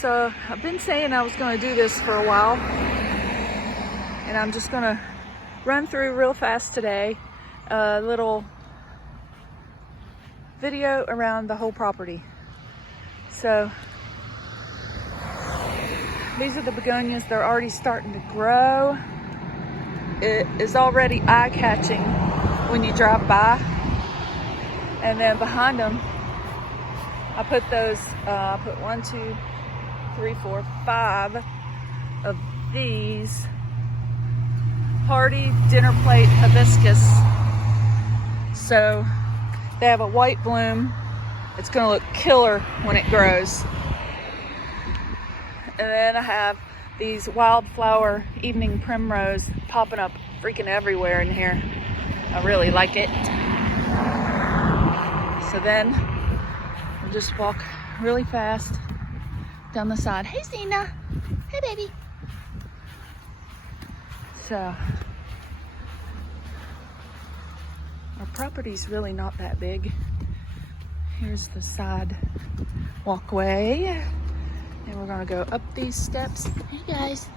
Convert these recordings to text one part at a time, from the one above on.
So I've been saying I was going to do this for a while, and I'm just going to run through real fast today a little video around the whole property. So these are the begonias. They're already starting to grow. It is already eye-catching when you drive by. And then behind them, I put those, I put 1, 2, 3, 4, 5 of these hardy dinner plate hibiscus. So they have a white bloom. It's gonna look killer when it grows. And then I have these wildflower evening primrose popping up freaking everywhere in here. I really like it. So then we'll just walk really fast down the side. Hey, Zena. Hey, baby. So our property's really not that big. Here's the side walkway. And we're gonna go up these steps. Hey, guys.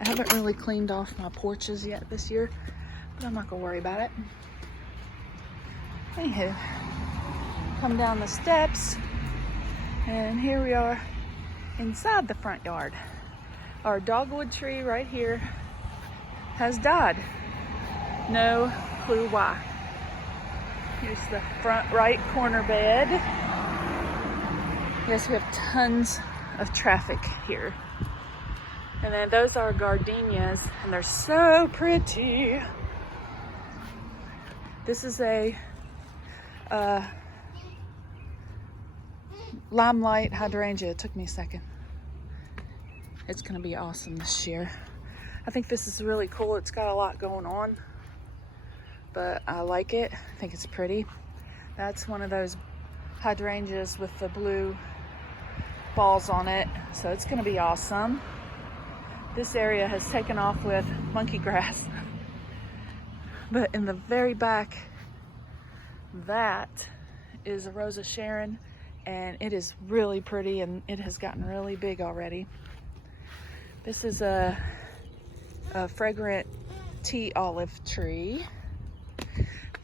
I haven't really cleaned off my porches yet this year, but I'm not gonna worry about it. Anywho, come down the steps, and here we are inside the front yard. Our dogwood tree right here has died. No clue why. Here's the front right corner bed. Yes, we have tons of traffic here. And then those are gardenias, and they're so pretty. This is a limelight hydrangea. It took me a second. It's gonna be awesome this year. I think this is really cool. It's got a lot going on, but I like it. I think it's pretty. That's one of those hydrangeas with the blue balls on it, so it's gonna be awesome. This area has taken off with monkey grass. But in the very back, that is a Rosa Sharon, and it is really pretty, and it has gotten really big already. This is a fragrant tea olive tree.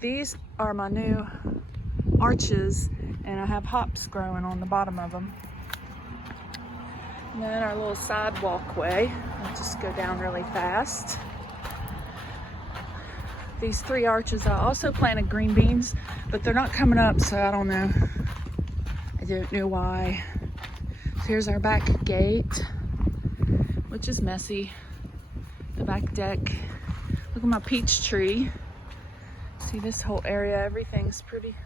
These are my new arches, and I have hops growing on the bottom of them. And then our little side walkway. I'll just go down really fast. These 3 arches, I also planted green beans, but they're not coming up, so I don't know. I don't know why. So here's our back gate, which is messy. The back deck. Look at my peach tree. See this whole area, everything's pretty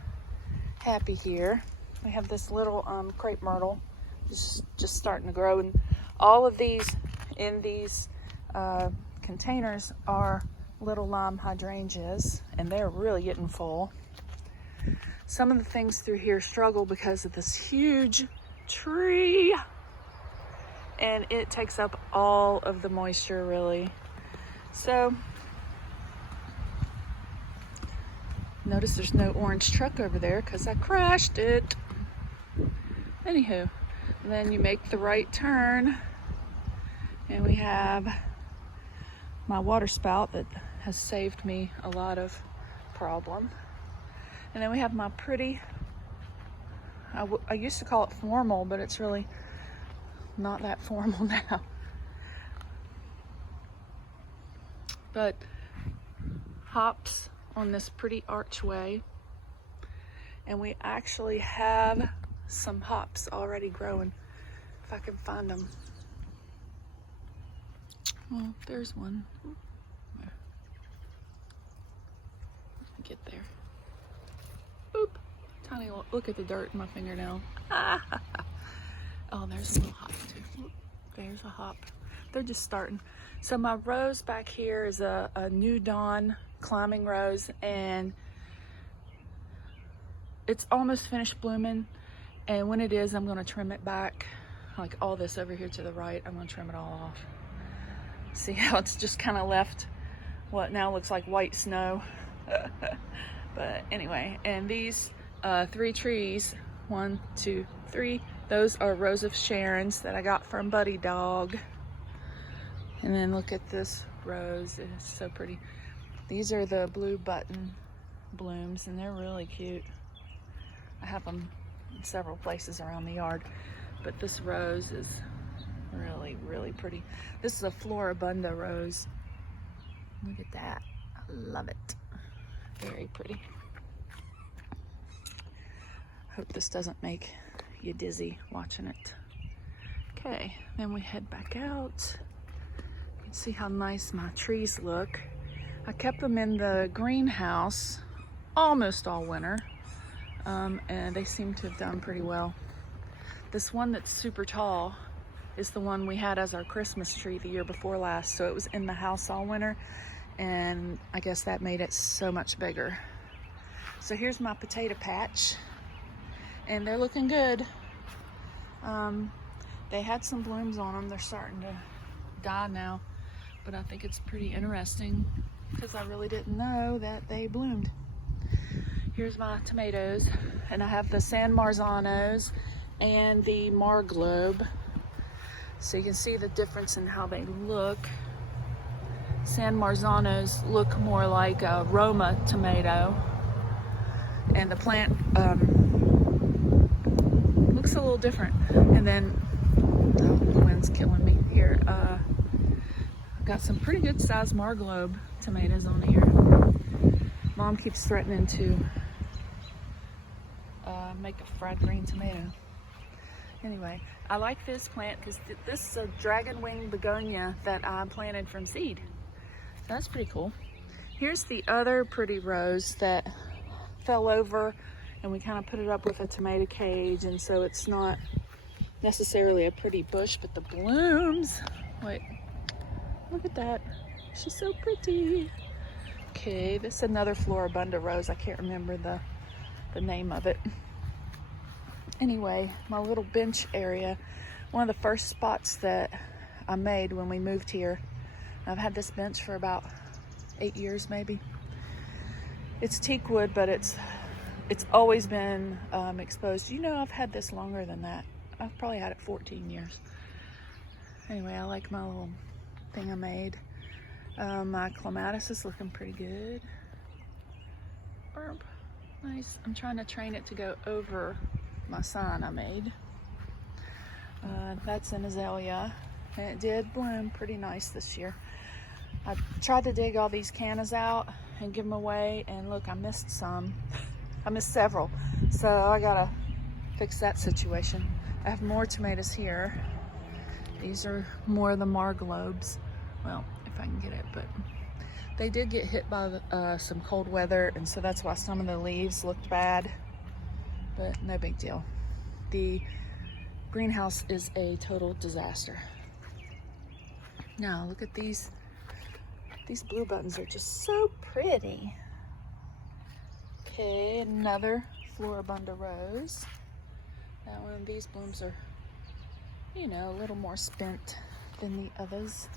happy here. We have this little crepe myrtle just starting to grow, and all of these in these containers are little lime hydrangeas, and they're really getting full. Some of the things through here struggle because of this huge tree, and it takes up all of the moisture really. So notice there's no orange truck over there because I crashed it. Anywho, then you make the right turn, and we have my water spout that has saved me a lot of problem. And then we have my pretty, I used to call it formal, but it's really not that formal now. But hops on this pretty archway, and we actually have some hops already growing, if I can find them. Well, there's one. Let me get there. Boop. Tiny, look at the dirt in my fingernail. Oh, there's a little hop too. There's a hop. They're just starting. So my rose back here is a New Dawn climbing rose, and it's almost finished blooming. And when it is, I'm gonna trim it back. Like all this over here to the right, I'm gonna trim it all off. See how it's just kind of left what now looks like white snow. But anyway, and these 3 trees 1, 2, 3. Those are Rose of Sharon's that I got from Buddy Dog. And then look at this rose, it's so pretty. These are the blue button blooms, and they're really cute. I have them in several places around the yard, but this rose is really, really pretty. This is a Floribunda rose. Look at that, I love it. Very pretty. Hope this doesn't make you dizzy watching it. Okay, then we head back out. You can see how nice my trees look. I kept them in the greenhouse almost all winter, and they seem to have done pretty well. This one that's super tall is the one we had as our Christmas tree the year before last, so it was in the house all winter, and I guess that made it so much bigger. So here's my potato patch, and they're looking good. They had some blooms on them. They're starting to die now, but I think it's pretty interesting because I really didn't know that they bloomed. Here's my tomatoes, and I have the San Marzanos and the Marglobe, so you can see the difference in how they look. San Marzanos look more like a Roma tomato, and the plant looks a little different. And then, oh, the wind's killing me here. Got some pretty good sized Marglobe tomatoes on here. Mom keeps threatening to make a fried green tomato. Anyway, I like this plant because this is a dragon wing begonia that I planted from seed. So that's pretty cool. Here's the other pretty rose that fell over, and we kind of put it up with a tomato cage, and so it's not necessarily a pretty bush, but the blooms, wait, look at that, she's so pretty. Okay, this is another Floribunda rose. I can't remember the name of it. Anyway, my little bench area, one of the first spots that I made when we moved here. I've had this bench for about 8 years maybe. It's teak wood, but it's always been exposed. You know, I've had this longer than that. I've probably had it 14 years. Anyway, I like my little thing I made. My clematis is looking pretty good. Burp. Nice. I'm trying to train it to go over my sign I made. That's an azalea, and it did bloom pretty nice this year. I tried to dig all these cannas out and give them away, and look, I missed some. I missed several, so I gotta fix that situation. I have more tomatoes here. These are more of the Marglobes. Well, if I can get it, but they did get hit by some cold weather, and so that's why some of the leaves looked bad, but no big deal. The greenhouse is a total disaster. Now look at these blue buttons are just so pretty. Okay, another Floribunda rose. That one, these blooms are, you know, a little more spent than the others.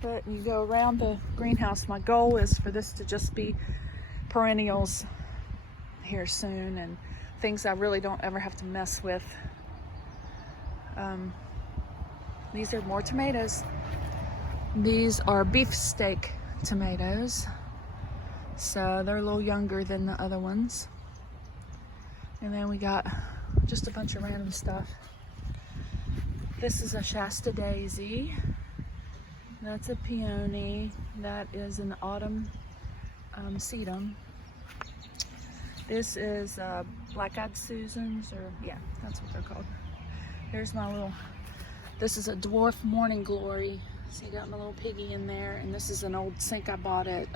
But you go around the greenhouse. My goal is for this to just be perennials here soon, and things I really don't ever have to mess with. These are more tomatoes. These are beefsteak tomatoes, so they're a little younger than the other ones. And then we got just a bunch of random stuff. This is a Shasta daisy. That's a peony. That is an autumn sedum. This is black-eyed Susans, or yeah, that's what they're called. Here's my little, this is a dwarf morning glory. So you got my little piggy in there, and this is an old sink I bought at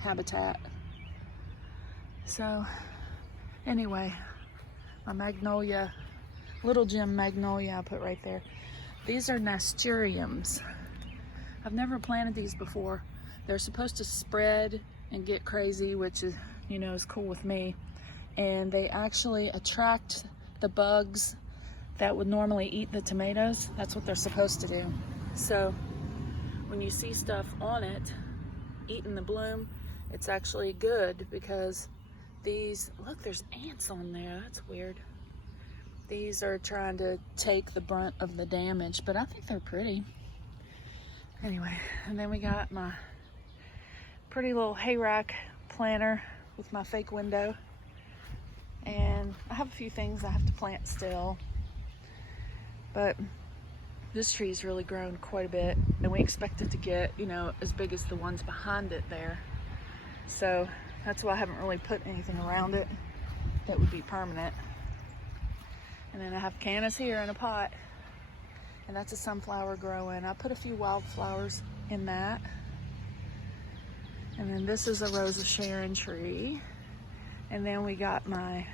Habitat. So anyway, my magnolia, little gem magnolia I put right there. These are nasturtiums. I've never planted these before. They're supposed to spread and get crazy, which is, you know, is cool with me. And they actually attract the bugs that would normally eat the tomatoes. That's what they're supposed to do. So when you see stuff on it eating the bloom, it's actually good because These, look, there's ants on there. That's weird. These are trying to take the brunt of the damage, but I think they're pretty. Anyway, and then we got my pretty little hay rack planter with my fake window. And I have a few things I have to plant still. But this tree's really grown quite a bit, and we expect it to get, you know, as big as the ones behind it there. So that's why I haven't really put anything around it that would be permanent. And then I have cannas here in a pot, and that's a sunflower growing. I put a few wildflowers in that. And then this is a Rose of Sharon tree. And then we got my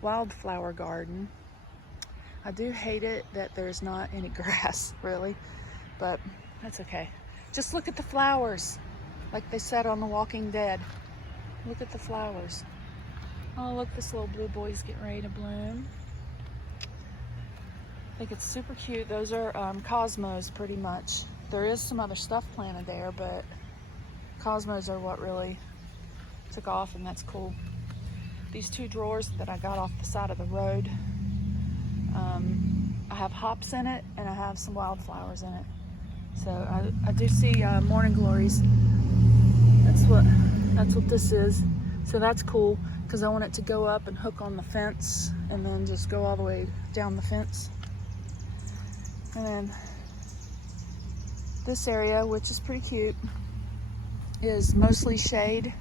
wildflower garden. I do hate it that there's not any grass, really, but that's okay. Just look at the flowers, like they said on The Walking Dead. Look at the flowers. Oh, look, this little blue boy's getting ready to bloom. I think it's super cute. Those are cosmos, pretty much. There is some other stuff planted there, but cosmos are what really took off, and that's cool. These two drawers that I got off the side of the road, I have hops in it, and I have some wildflowers in it. So I do see morning glories. That's what this is. So that's cool, because I want it to go up and hook on the fence, and then just go all the way down the fence. And then this area, which is pretty cute, is mostly shade,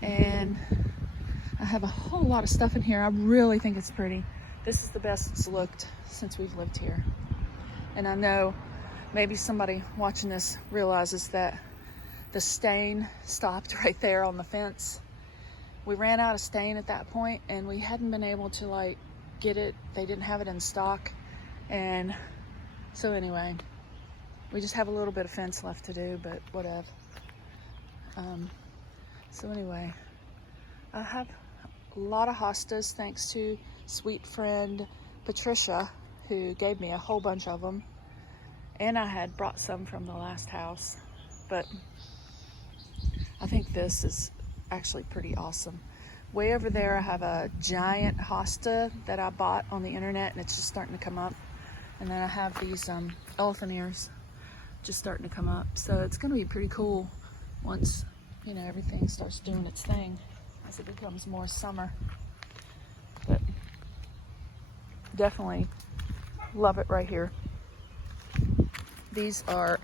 and I have a whole lot of stuff in here. I really think it's pretty. This is the best it's looked since we've lived here. And I know maybe somebody watching this realizes that the stain stopped right there on the fence. We ran out of stain at that point, and we hadn't been able to like get it. They didn't have it in stock. And so anyway, we just have a little bit of fence left to do, but whatever. So anyway, I have a lot of hostas thanks to sweet friend Patricia, who gave me a whole bunch of them. And I had brought some from the last house, but I think this is actually pretty awesome. Way over there, I have a giant hosta that I bought on the internet, and it's just starting to come up. And then I have these elephant ears just starting to come up. So it's gonna be pretty cool once, you know, everything starts doing its thing as it becomes more summer. But definitely love it right here. These are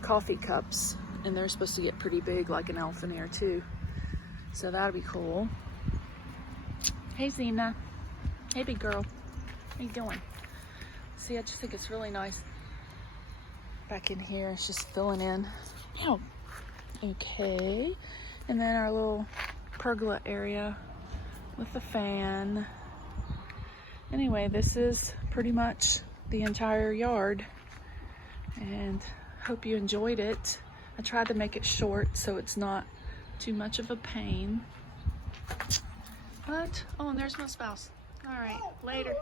coffee cups, and they're supposed to get pretty big like an elephant ear too. So that'll be cool. Hey Zena. Hey big girl. How you doing? See, I just think it's really nice. Back in here, it's just filling in. Oh, okay. And then our little pergola area with the fan. Anyway, this is pretty much the entire yard, and hope you enjoyed it. I tried to make it short so it's not too much of a pain. But, oh, and there's my spouse. All right, later.